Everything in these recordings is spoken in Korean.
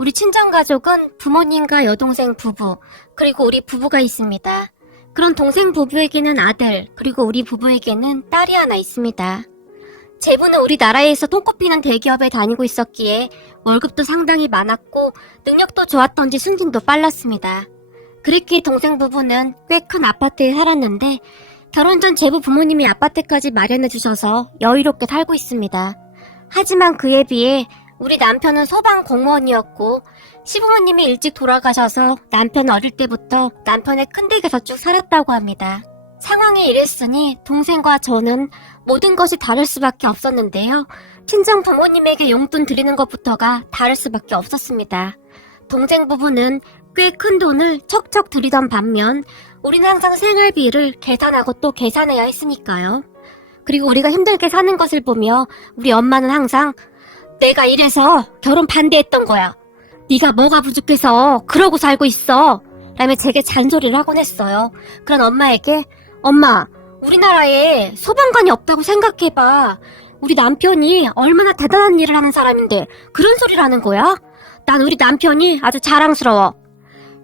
우리 친정가족은 부모님과 여동생 부부, 그리고 우리 부부가 있습니다. 그런 동생 부부에게는 아들, 그리고 우리 부부에게는 딸이 하나 있습니다. 제부는 우리나라에서 손꼽히는 대기업에 다니고 있었기에 월급도 상당히 많았고 능력도 좋았던지 승진도 빨랐습니다. 그랬기에 동생 부부는 꽤 큰 아파트에 살았는데 결혼 전 제부 부모님이 아파트까지 마련해 주셔서 여유롭게 살고 있습니다. 하지만 그에 비해 우리 남편은 소방 공무원이었고 시부모님이 일찍 돌아가셔서 남편은 어릴 때부터 남편의 큰 댁에서 쭉 살았다고 합니다. 상황이 이랬으니 동생과 저는 모든 것이 다를 수밖에 없었는데요. 친정 부모님에게 용돈 드리는 것부터가 다를 수밖에 없었습니다. 동생 부부는 꽤 큰 돈을 척척 드리던 반면 우리는 항상 생활비를 계산하고 또 계산해야 했으니까요. 그리고 우리가 힘들게 사는 것을 보며 우리 엄마는 항상 내가 이래서 결혼 반대했던 거야. 네가 뭐가 부족해서 그러고 살고 있어. 라며 제게 잔소리를 하곤 했어요. 그런 엄마에게 엄마, 우리나라에 소방관이 없다고 생각해봐. 우리 남편이 얼마나 대단한 일을 하는 사람인데 그런 소리를 하는 거야? 난 우리 남편이 아주 자랑스러워.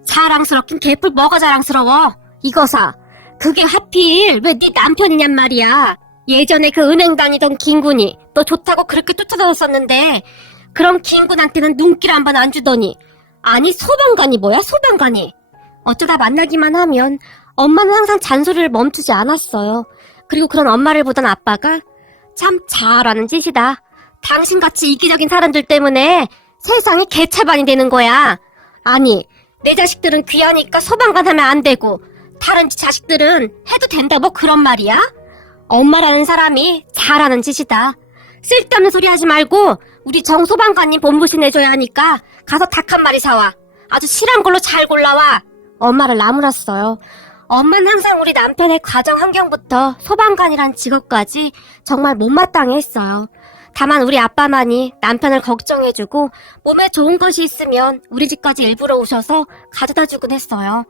자랑스럽긴 개뿔 뭐가 자랑스러워? 이거사. 그게 하필 왜 네 남편이냔 말이야. 예전에 그 은행 다니던 김군이 너 좋다고 그렇게 쫓아다녔었는데 그런 김군한테는 눈길 한 번 안 주더니 아니 소방관이 뭐야 소방관이. 어쩌다 만나기만 하면 엄마는 항상 잔소리를 멈추지 않았어요. 그리고 그런 엄마를 보던 아빠가 참 잘하는 짓이다. 당신같이 이기적인 사람들 때문에 세상이 개차반이 되는 거야. 아니 내 자식들은 귀하니까 소방관 하면 안 되고 다른 자식들은 해도 된다 뭐 그런 말이야? 엄마라는 사람이 잘하는 짓이다. 쓸데없는 소리 하지 말고 우리 정 소방관님 본부신 해줘야 하니까 가서 닭 한 마리 사와. 아주 실한 걸로 잘 골라와. 엄마를 나무랐어요. 엄마는 항상 우리 남편의 가정 환경부터 소방관이란 직업까지 정말 못마땅해 했어요. 다만 우리 아빠만이 남편을 걱정해주고 몸에 좋은 것이 있으면 우리 집까지 일부러 오셔서 가져다주곤 했어요.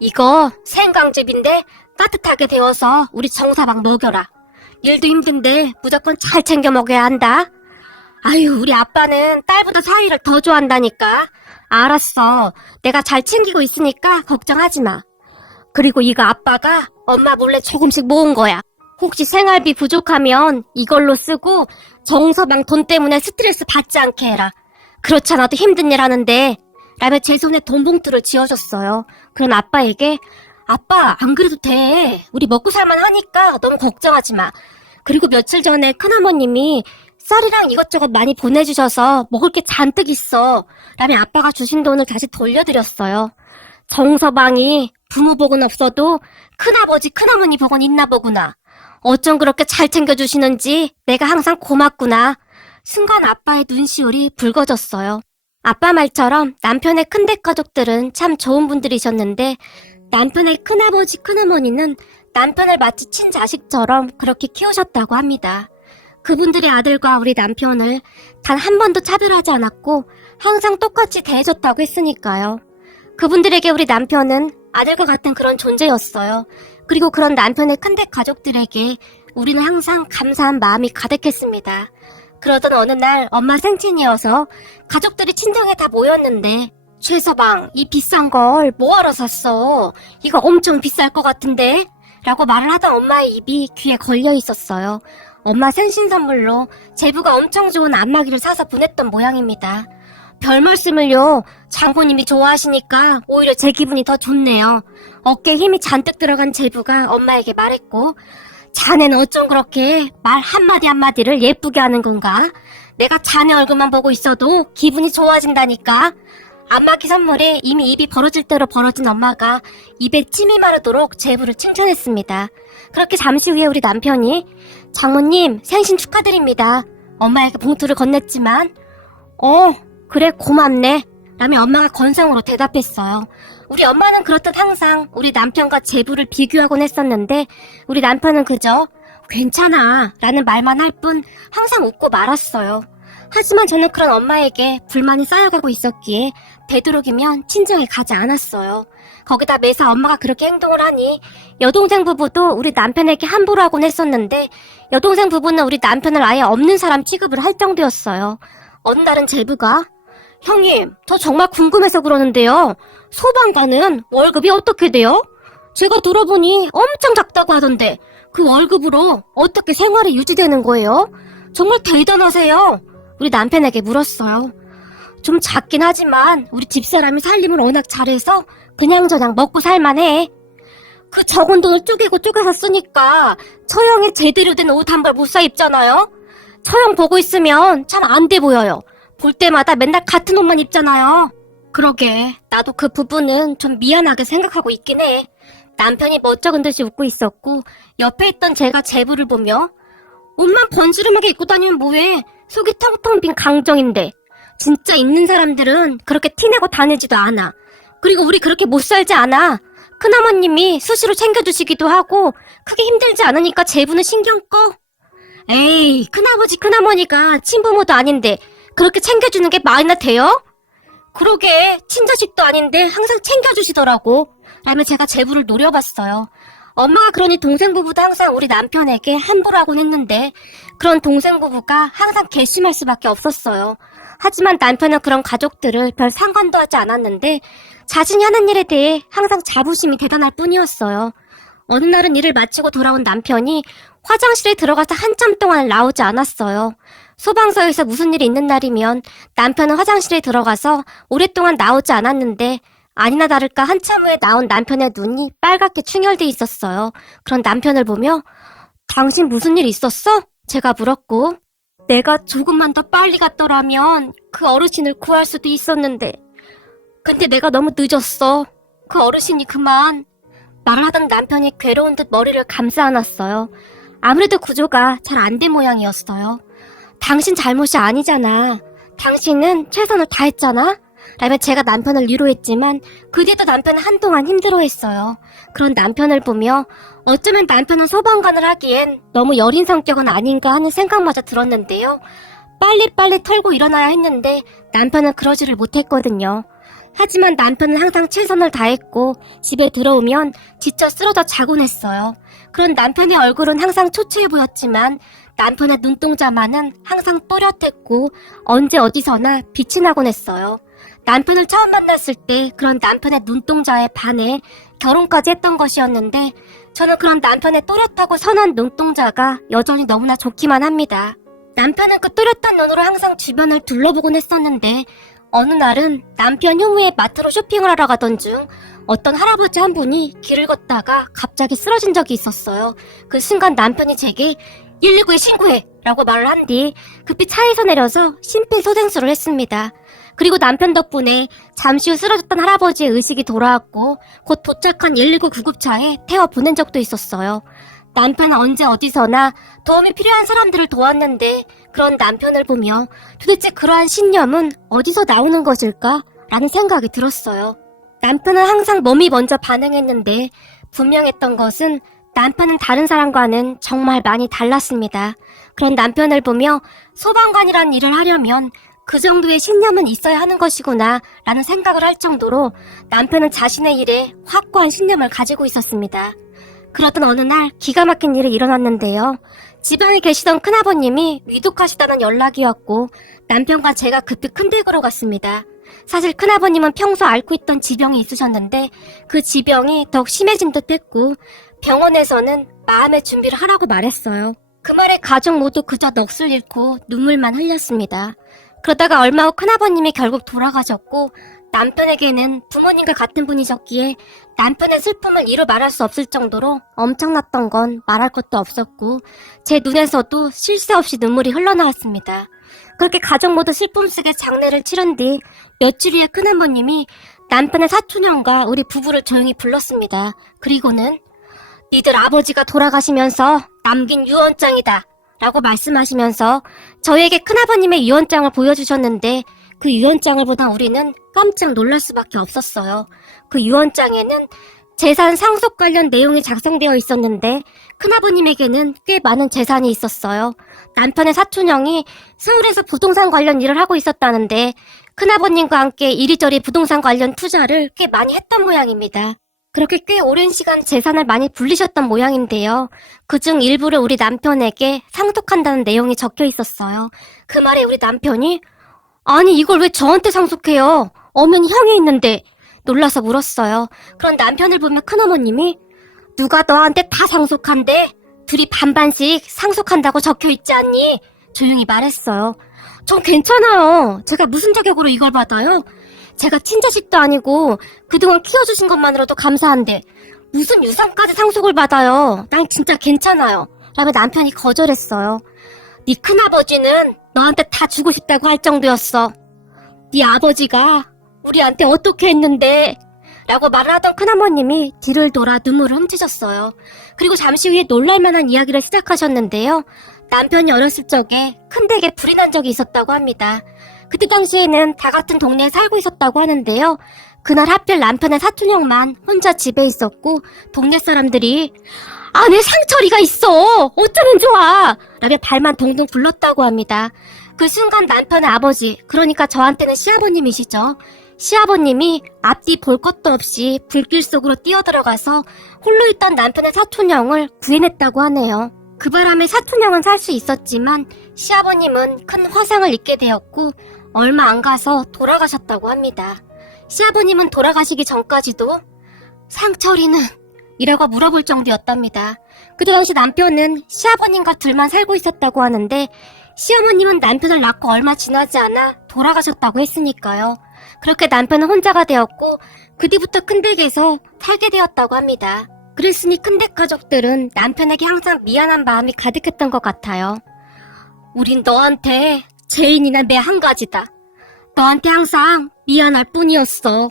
이거 생강즙인데 따뜻하게 데워서 우리 정사방 먹여라. 일도 힘든데 무조건 잘 챙겨 먹어야 한다. 아유 우리 아빠는 딸보다 사위를 더 좋아한다니까. 알았어. 내가 잘 챙기고 있으니까 걱정하지 마. 그리고 이거 아빠가 엄마 몰래 조금씩 모은 거야. 혹시 생활비 부족하면 이걸로 쓰고 정서방 돈 때문에 스트레스 받지 않게 해라. 그렇지 않아도 힘든 일 하는데 라며 제 손에 돈 봉투를 쥐어줬어요. 그런 아빠에게 아빠 안 그래도 돼. 우리 먹고 살만 하니까 너무 걱정하지 마. 그리고 며칠 전에 큰어머님이 쌀이랑 이것저것 많이 보내주셔서 먹을 게 잔뜩 있어. 라며 아빠가 주신 돈을 다시 돌려드렸어요. 정서방이 부모 복은 없어도 큰아버지 큰어머니 복은 있나 보구나. 어쩜 그렇게 잘 챙겨주시는지 내가 항상 고맙구나. 순간 아빠의 눈시울이 붉어졌어요. 아빠 말처럼 남편의 큰댁 가족들은 참 좋은 분들이셨는데 남편의 큰아버지 큰어머니는 남편을 마치 친자식처럼 그렇게 키우셨다고 합니다. 그분들의 아들과 우리 남편을 단 한 번도 차별하지 않았고 항상 똑같이 대해줬다고 했으니까요. 그분들에게 우리 남편은 아들과 같은 그런 존재였어요. 그리고 그런 남편의 큰댁 가족들에게 우리는 항상 감사한 마음이 가득했습니다. 그러던 어느 날 엄마 생신이어서 가족들이 친정에 다 모였는데 최서방 이 비싼 걸 뭐하러 샀어? 이거 엄청 비쌀 것 같은데? 라고 말을 하던 엄마의 입이 귀에 걸려 있었어요. 엄마 생신 선물로 제부가 엄청 좋은 안마기를 사서 보냈던 모양입니다. 별 말씀을요. 장모님이 좋아하시니까 오히려 제 기분이 더 좋네요. 어깨에 힘이 잔뜩 들어간 제부가 엄마에게 말했고 자네는 어쩜 그렇게 말 한마디 한마디를 예쁘게 하는 건가? 내가 자네 얼굴만 보고 있어도 기분이 좋아진다니까. 안마기 선물에 이미 입이 벌어질 대로 벌어진 엄마가 입에 침이 마르도록 제부를 칭찬했습니다. 그렇게 잠시 후에 우리 남편이 장모님 생신 축하드립니다. 엄마에게 봉투를 건넸지만 그래 고맙네 라며 엄마가 건성으로 대답했어요. 우리 엄마는 그렇듯 항상 우리 남편과 제부를 비교하곤 했었는데 우리 남편은 그저 괜찮아 라는 말만 할 뿐 항상 웃고 말았어요. 하지만 저는 그런 엄마에게 불만이 쌓여가고 있었기에 되도록이면 친정에 가지 않았어요. 거기다 매사 엄마가 그렇게 행동을 하니 여동생 부부도 우리 남편에게 함부로 하곤 했었는데 여동생 부부는 우리 남편을 아예 없는 사람 취급을 할 정도였어요. 어느 날은 제부가 형님, 저 정말 궁금해서 그러는데요. 소방관은 월급이 어떻게 돼요? 제가 들어보니 엄청 작다고 하던데 그 월급으로 어떻게 생활이 유지되는 거예요? 정말 대단하세요. 우리 남편에게 물었어요. 좀 작긴 하지만 우리 집사람이 살림을 워낙 잘해서 그냥저냥 먹고 살만해. 그 적은 돈을 쪼개서 쓰니까 처형에 제대로 된 옷 한 벌 못 사 입잖아요. 처형 보고 있으면 참 안 돼 보여요. 볼 때마다 맨날 같은 옷만 입잖아요. 그러게, 나도 그 부분은 좀 미안하게 생각하고 있긴 해. 남편이 멋쩍은 듯이 웃고 있었고 옆에 있던 제가 제부를 보며 옷만 번지름하게 입고 다니면 뭐해. 속이 텅텅 빈 강정인데. 진짜 있는 사람들은 그렇게 티내고 다니지도 않아. 그리고 우리 그렇게 못 살지 않아. 큰어머님이 수시로 챙겨주시기도 하고 크게 힘들지 않으니까 제부는 신경 꺼. 에이, 큰아버지 큰어머니가 친부모도 아닌데 그렇게 챙겨주는 게 말이나 돼요? 그러게, 친자식도 아닌데 항상 챙겨주시더라고. 라며 제가 제부를 노려봤어요. 엄마가 그러니 동생 부부도 항상 우리 남편에게 함부로 하곤 했는데 그런 동생 부부가 항상 괘씸할 수밖에 없었어요. 하지만 남편은 그런 가족들을 별 상관도 하지 않았는데 자신이 하는 일에 대해 항상 자부심이 대단할 뿐이었어요. 어느 날은 일을 마치고 돌아온 남편이 화장실에 들어가서 한참 동안 나오지 않았어요. 소방서에서 무슨 일이 있는 날이면 남편은 화장실에 들어가서 오랫동안 나오지 않았는데 아니나 다를까 한참 후에 나온 남편의 눈이 빨갛게 충혈돼 있었어요. 그런 남편을 보며 당신 무슨 일 있었어? 제가 물었고 내가 조금만 더 빨리 갔더라면 그 어르신을 구할 수도 있었는데 근데 내가 너무 늦었어. 그 어르신이 그만. 말을 하던 남편이 괴로운 듯 머리를 감싸 안았어요. 아무래도 구조가 잘 안 된 모양이었어요. 당신 잘못이 아니잖아. 당신은 최선을 다했잖아. 라며 제가 남편을 위로했지만 그 뒤에도 남편은 한동안 힘들어했어요. 그런 남편을 보며 어쩌면 남편은 소방관을 하기엔 너무 여린 성격은 아닌가 하는 생각마저 들었는데요. 빨리빨리 털고 일어나야 했는데 남편은 그러지를 못했거든요. 하지만 남편은 항상 최선을 다했고 집에 들어오면 지쳐 쓰러져 자곤 했어요. 그런 남편의 얼굴은 항상 초췌해 보였지만 남편의 눈동자만은 항상 또렷했고 언제 어디서나 빛이 나곤 했어요. 남편을 처음 만났을 때 그런 남편의 눈동자에 반해 결혼까지 했던 것이었는데 저는 그런 남편의 또렷하고 선한 눈동자가 여전히 너무나 좋기만 합니다. 남편은 그 또렷한 눈으로 항상 주변을 둘러보곤 했었는데 어느 날은 남편 흉무에 마트로 쇼핑을 하러 가던 중 어떤 할아버지 한 분이 길을 걷다가 갑자기 쓰러진 적이 있었어요. 그 순간 남편이 제게 119에 신고해! 라고 말을 한 뒤 급히 차에서 내려서 심폐소생술을 했습니다. 그리고 남편 덕분에 잠시 후 쓰러졌던 할아버지의 의식이 돌아왔고 곧 도착한 119 구급차에 태워 보낸 적도 있었어요. 남편은 언제 어디서나 도움이 필요한 사람들을 도왔는데 그런 남편을 보며 도대체 그러한 신념은 어디서 나오는 것일까? 라는 생각이 들었어요. 남편은 항상 몸이 먼저 반응했는데 분명했던 것은 남편은 다른 사람과는 정말 많이 달랐습니다. 그런 남편을 보며 소방관이란 일을 하려면 그 정도의 신념은 있어야 하는 것이구나 라는 생각을 할 정도로 남편은 자신의 일에 확고한 신념을 가지고 있었습니다. 그러던 어느 날 기가 막힌 일이 일어났는데요. 지방에 계시던 큰아버님이 위독하시다는 연락이 왔고 남편과 제가 급히 큰댁으로 갔습니다. 사실 큰아버님은 평소 앓고 있던 지병이 있으셨는데 그 지병이 더욱 심해진 듯 했고 병원에서는 마음의 준비를 하라고 말했어요. 그 말에 가족 모두 그저 넋을 잃고 눈물만 흘렸습니다. 그러다가 얼마 후 큰아버님이 결국 돌아가셨고 남편에게는 부모님과 같은 분이셨기에 남편의 슬픔을 이루 말할 수 없을 정도로 엄청났던 건 말할 것도 없었고 제 눈에서도 쉴 새 없이 눈물이 흘러나왔습니다. 그렇게 가족 모두 슬픔 속에 장례를 치른 뒤 며칠 후에 큰아버님이 남편의 사촌형과 우리 부부를 조용히 불렀습니다. 그리고는 니들 아버지가 돌아가시면서 남긴 유언장이다 라고 말씀하시면서 저희에게 큰아버님의 유언장을 보여주셨는데 그 유언장을 보다 우리는 깜짝 놀랄 수밖에 없었어요. 그 유언장에는 재산 상속 관련 내용이 작성되어 있었는데 큰아버님에게는 꽤 많은 재산이 있었어요. 남편의 사촌형이 서울에서 부동산 관련 일을 하고 있었다는데 큰아버님과 함께 이리저리 부동산 관련 투자를 꽤 많이 했던 모양입니다. 그렇게 꽤 오랜 시간 재산을 많이 불리셨던 모양인데요. 그중 일부를 우리 남편에게 상속한다는 내용이 적혀 있었어요. 그 말에 우리 남편이 아니, 이걸 왜 저한테 상속해요? 엄연히 형이 있는데. 놀라서 물었어요. 그런 남편을 보면 큰어머님이 누가 너한테 다 상속한대? 둘이 반반씩 상속한다고 적혀있지 않니? 조용히 말했어요. 전 괜찮아요. 제가 무슨 자격으로 이걸 받아요? 제가 친자식도 아니고 그동안 키워주신 것만으로도 감사한데 무슨 유산까지 상속을 받아요? 난 진짜 괜찮아요. 라며 남편이 거절했어요. 네 큰아버지는 너한테 다 주고 싶다고 할 정도였어. 네 아버지가 우리한테 어떻게 했는데? 라고 말을 하던 큰어머님이 뒤를 돌아 눈물을 훔치셨어요. 그리고 잠시 후에 놀랄만한 이야기를 시작하셨는데요. 남편이 어렸을 적에 큰 댁에 불이 난 적이 있었다고 합니다. 그때 당시에는 다 같은 동네에 살고 있었다고 하는데요. 그날 하필 남편의 사촌형만 혼자 집에 있었고 동네 사람들이 안에 상처리가 있어! 어쩌면 좋아! 라며 발만 동동 굴렀다고 합니다. 그 순간 남편의 아버지, 그러니까 저한테는 시아버님이시죠. 시아버님이 앞뒤 볼 것도 없이 불길 속으로 뛰어들어가서 홀로 있던 남편의 사촌형을 구해냈다고 하네요. 그 바람에 사촌형은 살 수 있었지만 시아버님은 큰 화상을 입게 되었고 얼마 안 가서 돌아가셨다고 합니다. 시아버님은 돌아가시기 전까지도 상철이는? 이라고 물어볼 정도였답니다. 그때 당시 남편은 시아버님과 둘만 살고 있었다고 하는데 시어머님은 남편을 낳고 얼마 지나지 않아 돌아가셨다고 했으니까요. 그렇게 남편은 혼자가 되었고 그 뒤부터 큰댁에서 살게 되었다고 합니다. 그랬으니 큰댁 가족들은 남편에게 항상 미안한 마음이 가득했던 것 같아요. 우린 너한테 죄인이나 매 한 가지다. 너한테 항상 미안할 뿐이었어.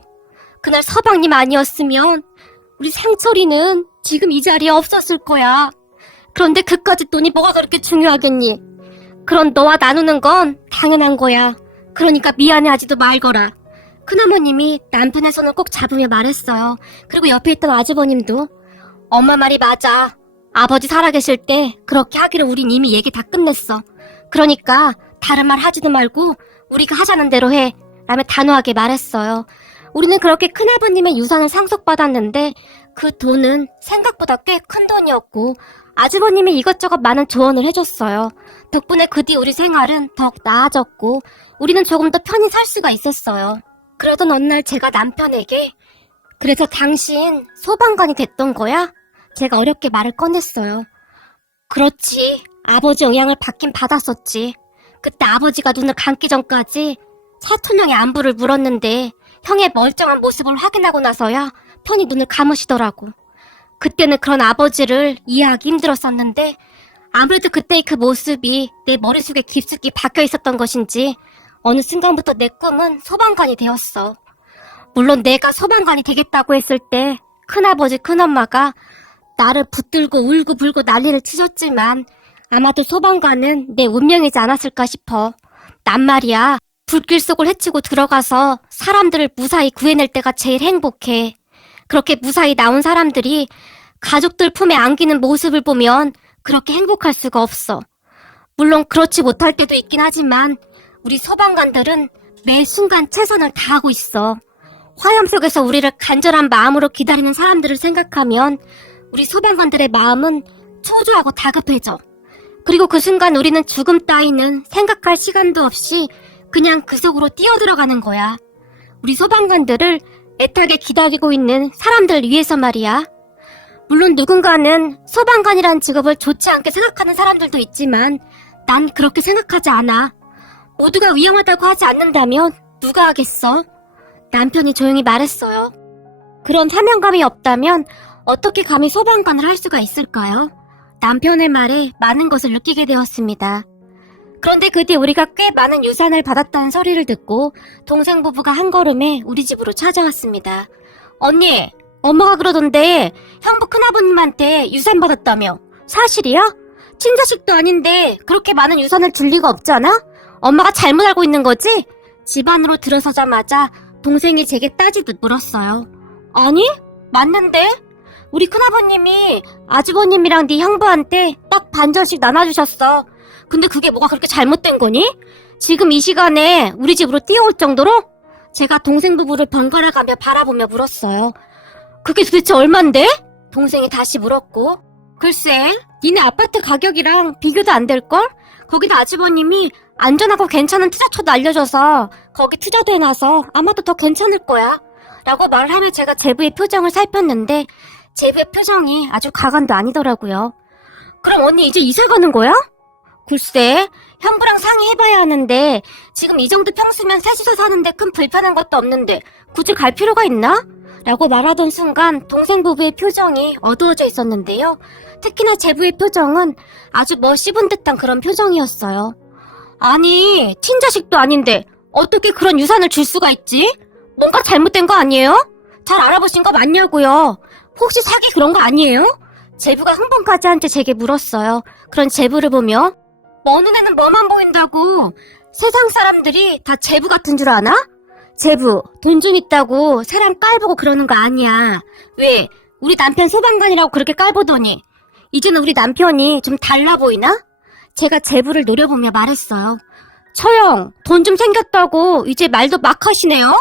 그날 서방님 아니었으면 우리 상철이는 지금 이 자리에 없었을 거야. 그런데 그까짓 돈이 뭐가 그렇게 중요하겠니? 그런 너와 나누는 건 당연한 거야. 그러니까 미안해하지도 말거라. 큰어머님이 남편의 손을 꼭 잡으며 말했어요. 그리고 옆에 있던 아주버님도 엄마 말이 맞아. 아버지 살아계실 때 그렇게 하기를 우린 이미 얘기 다 끝냈어. 그러니까 다른 말 하지도 말고 우리가 하자는 대로 해. 라며 단호하게 말했어요. 우리는 그렇게 큰아버님의 유산을 상속받았는데 그 돈은 생각보다 꽤 큰 돈이었고 아주버님이 이것저것 많은 조언을 해줬어요. 덕분에 그 뒤 우리 생활은 더욱 나아졌고 우리는 조금 더 편히 살 수가 있었어요. 그러던 어느 날 제가 남편에게 그래서 당신 소방관이 됐던 거야? 제가 어렵게 말을 꺼냈어요. 그렇지. 아버지 영향을 받긴 받았었지. 그때 아버지가 눈을 감기 전까지 사촌형의 안부를 물었는데 형의 멀쩡한 모습을 확인하고 나서야 편히 눈을 감으시더라고. 그때는 그런 아버지를 이해하기 힘들었었는데 아무래도 그때의 그 모습이 내 머릿속에 깊숙이 박혀 있었던 것인지 어느 순간부터 내 꿈은 소방관이 되었어. 물론 내가 소방관이 되겠다고 했을 때 큰아버지 큰엄마가 나를 붙들고 울고불고 난리를 치셨지만 아마도 소방관은 내 운명이지 않았을까 싶어. 난 말이야. 불길 속을 헤치고 들어가서 사람들을 무사히 구해낼 때가 제일 행복해. 그렇게 무사히 나온 사람들이 가족들 품에 안기는 모습을 보면 그렇게 행복할 수가 없어. 물론 그렇지 못할 때도 있긴 하지만 우리 소방관들은 매 순간 최선을 다하고 있어. 화염 속에서 우리를 간절한 마음으로 기다리는 사람들을 생각하면 우리 소방관들의 마음은 초조하고 다급해져. 그리고 그 순간 우리는 죽음 따위는 생각할 시간도 없이 그냥 그 속으로 뛰어들어가는 거야. 우리 소방관들을 애타게 기다리고 있는 사람들 위해서 말이야. 물론 누군가는 소방관이란 직업을 좋지 않게 생각하는 사람들도 있지만 난 그렇게 생각하지 않아. 모두가 위험하다고 하지 않는다면 누가 하겠어? 남편이 조용히 말했어요. 그런 사명감이 없다면 어떻게 감히 소방관을 할 수가 있을까요? 남편의 말에 많은 것을 느끼게 되었습니다. 그런데 그 뒤 우리가 꽤 많은 유산을 받았다는 소리를 듣고 동생 부부가 한 걸음에 우리 집으로 찾아왔습니다. 언니, 엄마가 그러던데 형부 큰아버님한테 유산 받았다며. 사실이야? 친자식도 아닌데 그렇게 많은 유산을 줄 리가 없잖아? 엄마가 잘못 알고 있는 거지? 집 안으로 들어서자마자 동생이 제게 따지듯 물었어요. 아니, 맞는데? 우리 큰아버님이 아주버님이랑 네 형부한테 딱 반절씩 나눠주셨어. 근데 그게 뭐가 그렇게 잘못된 거니? 지금 이 시간에 우리 집으로 뛰어올 정도로? 제가 동생 부부를 번갈아 가며 바라보며 물었어요. 그게 도대체 얼만데? 동생이 다시 물었고. 글쎄, 니네 아파트 가격이랑 비교도 안 될걸? 거기다 아주버님이 안전하고 괜찮은 투자처도 알려줘서 거기 투자도 해놔서 아마도 더 괜찮을 거야 라고 말을 하며 제가 제부의 표정을 살폈는데 제부의 표정이 아주 가관도 아니더라고요. 그럼 언니 이제 이사 가는 거야? 글쎄, 현부랑 상의해봐야 하는데 지금 이 정도 평수면 셋이서 사는데 큰 불편한 것도 없는데 굳이 갈 필요가 있나? 라고 말하던 순간 동생 부부의 표정이 어두워져 있었는데요. 특히나 제부의 표정은 아주 씹은 듯한 그런 표정이었어요. 아니, 친자식도 아닌데 어떻게 그런 유산을 줄 수가 있지? 뭔가 잘못된 거 아니에요? 잘 알아보신 거 맞냐고요? 혹시 사기 그런 거 아니에요? 제부가 흥분까지 제게 물었어요. 그런 제부를 보며 뭐 눈에는 뭐만 보인다고 세상 사람들이 다 제부 같은 줄 아나? 제부, 돈 좀 있다고 사람 깔보고 그러는 거 아니야. 왜? 우리 남편 소방관이라고 그렇게 깔보더니 이제는 우리 남편이 좀 달라 보이나? 제가 제부를 노려보며 말했어요. 처형, 돈 좀 생겼다고 이제 말도 막 하시네요?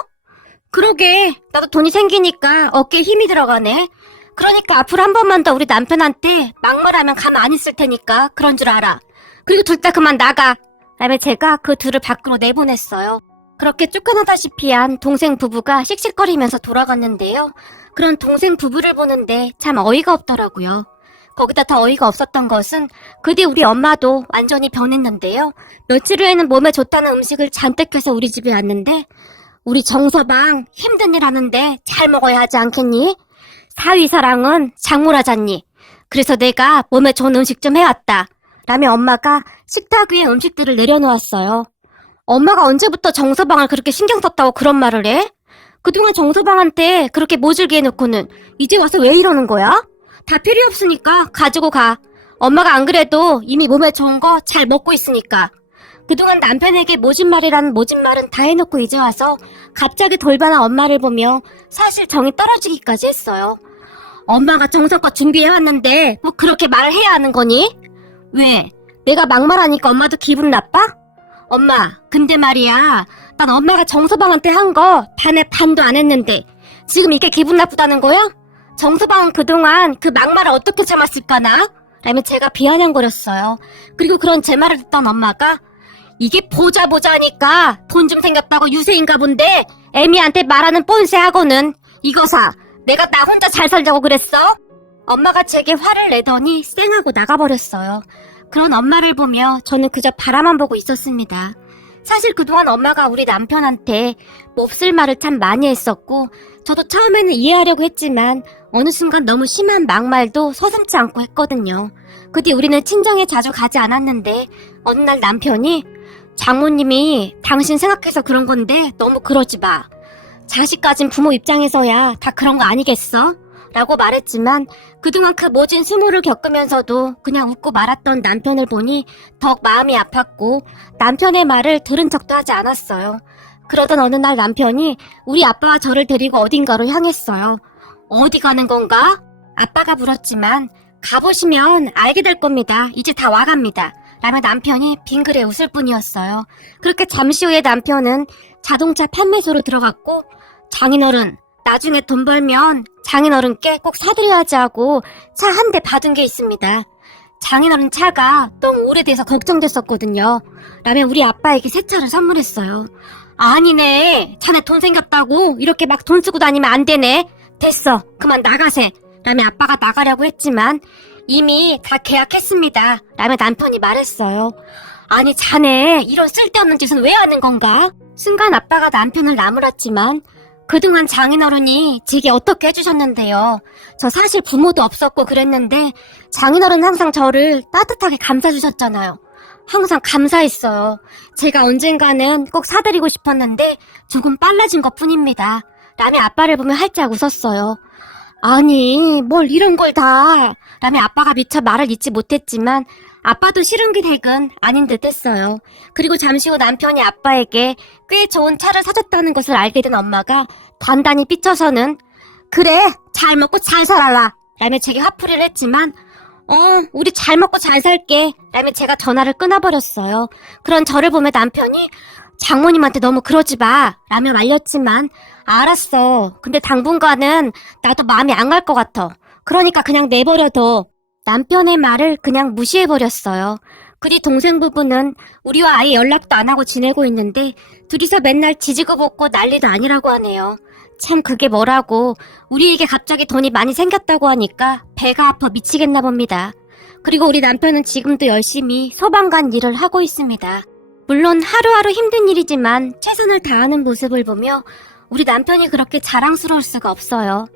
그러게, 나도 돈이 생기니까 어깨에 힘이 들어가네. 그러니까 앞으로 한 번만 더 우리 남편한테 막말하면 가만 안 있을 테니까 그런 줄 알아. 그리고 둘 다 그만 나가. 라며 제가 그 둘을 밖으로 내보냈어요. 그렇게 쫓겨나다시피 한 동생 부부가 씩씩거리면서 돌아갔는데요. 그런 동생 부부를 보는데 참 어이가 없더라고요. 거기다 더 어이가 없었던 것은 그 뒤 우리 엄마도 완전히 변했는데요. 며칠 후에는 몸에 좋다는 음식을 잔뜩 해서 우리 집에 왔는데 우리 정서방 힘든 일 하는데 잘 먹어야 하지 않겠니? 사위사랑은 장물하잖니. 그래서 내가 몸에 좋은 음식 좀 해왔다. 라며 엄마가 식탁 위에 음식들을 내려놓았어요. 엄마가 언제부터 정서방을 그렇게 신경 썼다고 그런 말을 해? 그동안 정서방한테 그렇게 모질게 해놓고는 이제 와서 왜 이러는 거야? 다 필요 없으니까 가지고 가. 엄마가 안 그래도 이미 몸에 좋은 거 잘 먹고 있으니까. 그동안 남편에게 모진말이라는 모진말은 다 해놓고 이제 와서 갑자기 돌변한 엄마를 보며 사실 정이 떨어지기까지 했어요. 엄마가 정성껏 준비해왔는데 뭐 그렇게 말을 해야 하는 거니? 왜? 내가 막말하니까 엄마도 기분 나빠? 엄마, 근데 말이야. 난 엄마가 정서방한테 한 거 반에 반도 안 했는데 지금 이게 기분 나쁘다는 거야? 정서방은 그동안 그 막말을 어떻게 참았을까나? 라며 제가 비아냥거렸어요. 그리고 그런 제 말을 듣던 엄마가 이게 보자 하니까 돈 좀 생겼다고 유세인가 본데 애미한테 말하는 뻔세하고는 이거 사. 내가 나 혼자 잘 살자고 그랬어? 엄마가 제게 화를 내더니 쌩하고 나가버렸어요. 그런 엄마를 보며 저는 그저 바라만 보고 있었습니다. 사실 그동안 엄마가 우리 남편한테 몹쓸 말을 참 많이 했었고 저도 처음에는 이해하려고 했지만 어느 순간 너무 심한 막말도 서슴지 않고 했거든요. 그 뒤 우리는 친정에 자주 가지 않았는데 어느 날 남편이 장모님이 당신 생각해서 그런 건데 너무 그러지 마. 자식 가진 부모 입장에서야 다 그런 거 아니겠어? 라고 말했지만 그동안 그 모진 수모를 겪으면서도 그냥 웃고 말았던 남편을 보니 더욱 마음이 아팠고 남편의 말을 들은 척도 하지 않았어요. 그러던 어느 날 남편이 우리 아빠와 저를 데리고 어딘가로 향했어요. 어디 가는 건가? 아빠가 물었지만 가보시면 알게 될 겁니다. 이제 다 와갑니다. 라며 남편이 빙그레 웃을 뿐이었어요. 그렇게 잠시 후에 남편은 자동차 판매소로 들어갔고 장인어른, 나중에 돈 벌면 장인어른께 꼭 사드려야지 하고 차 한 대 받은 게 있습니다. 장인어른 차가 너무 오래돼서 걱정됐었거든요. 라며 우리 아빠에게 새 차를 선물했어요. 아니네. 자네 돈 생겼다고 이렇게 막 돈 쓰고 다니면 안 되네. 됐어. 그만 나가세. 라며 아빠가 나가려고 했지만 이미 다 계약했습니다. 라며 남편이 말했어요. 아니 자네 이런 쓸데없는 짓은 왜 하는 건가? 순간 아빠가 남편을 나무랐지만 그동안 장인어른이 제게 어떻게 해주셨는데요. 저 사실 부모도 없었고 그랬는데 장인어른 항상 저를 따뜻하게 감싸주셨잖아요. 항상 감사했어요. 제가 언젠가는 꼭 사드리고 싶었는데 조금 빨라진 것 뿐입니다. 라며 아빠를 보며 활짝 웃었어요. 아니 뭘 이런 걸 다. 라며 아빠가 미처 말을 잇지 못했지만 아빠도 싫은 기색은 아닌 듯 했어요. 그리고 잠시 후 남편이 아빠에게 꽤 좋은 차를 사줬다는 것을 알게 된 엄마가 단단히 삐쳐서는 그래 잘 먹고 잘 살아라 라며 제게 화풀이를 했지만 우리 잘 먹고 잘 살게 라며 제가 전화를 끊어버렸어요. 그런 저를 보며 남편이 장모님한테 너무 그러지 마 라며 말렸지만 알았어. 근데 당분간은 나도 마음이 안 갈 것 같아. 그러니까 그냥 내버려둬. 남편의 말을 그냥 무시해버렸어요. 그뒤 동생 부부는 우리와 아예 연락도 안 하고 지내고 있는데 둘이서 맨날 지지고 볶고 난리도 아니라고 하네요. 참 그게 뭐라고 우리에게 갑자기 돈이 많이 생겼다고 하니까 배가 아파 미치겠나 봅니다. 그리고 우리 남편은 지금도 열심히 소방관 일을 하고 있습니다. 물론 하루하루 힘든 일이지만 최선을 다하는 모습을 보며 우리 남편이 그렇게 자랑스러울 수가 없어요.